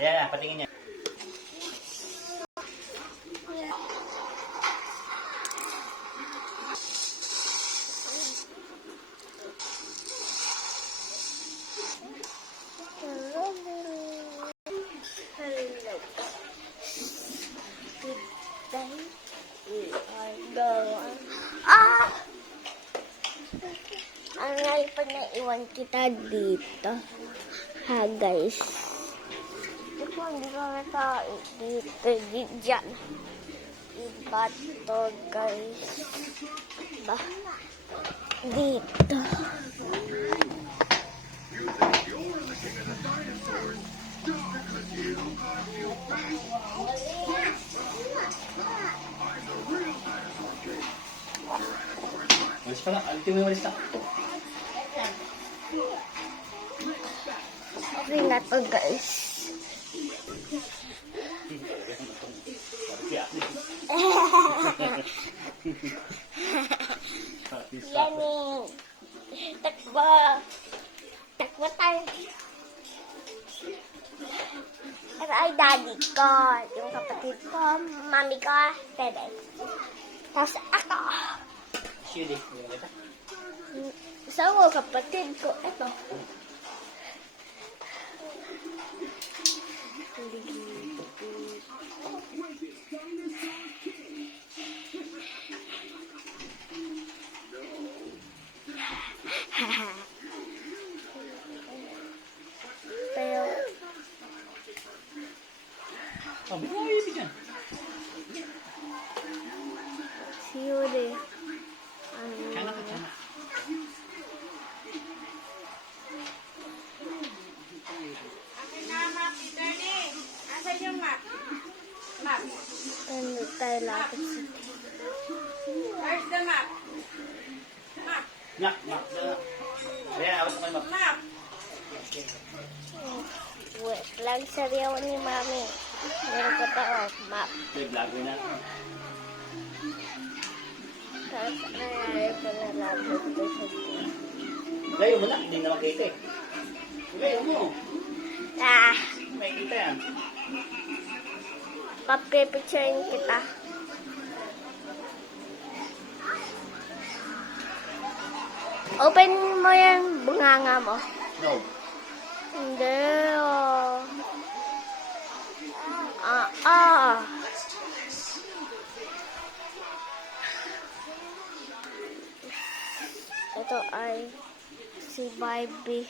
Ayan na, patingin niya. Ang nalipad na iwan kita dito. Ha, guys. Ito, hindi kami tayo dito. Diyan. Iba to, guys. Ba? Dito. Walis ka na. Alitin mo yung walis ka. Okay na to, guys. Yan eh. Takbo. Takbo tayo. Ito ay daddy ko. Yung kapatid ko. Mami ko. Dede. Tapos ako. Shili. Isa ko kapatid ko. Ito. Pero, Oh, may mga ibig yan. siyuri. Tiyanak ka, tiyanak. Asan yung map? Map. Ano tayo lapit sa Where's the map? Map. Nak, nak. Ayan, awas naman map. Map. wait lang sariyaw ni mami. Meron ko to, map. May vlog na. Tapos, ayaw ko na labot ko sa tiyan. Layo mo na, hindi na makita eh. Layo mo. Ah, May kita yan. papipicturein kita. Open mo yung bunganga mo. No. Hindi, oh. Ah. Ito ay si Barbie.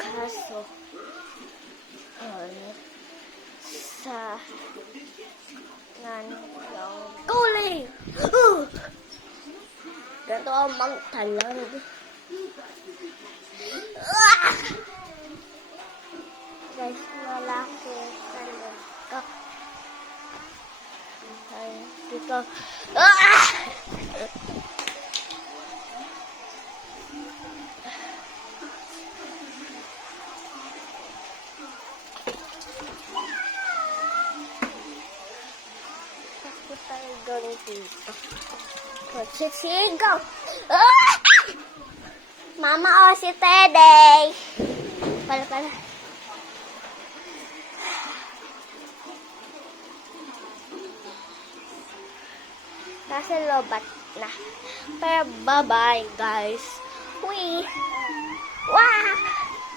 Kaso, sa ng kulay. Ganito ang magtalang. Guys, malaki talaga. Ay, dito. Takot tayo doon dito. Magsisigaw. Mama, oh, si Teddy. Pala. Nasa lobat na. Pero bye-bye, guys. Wee! Wah!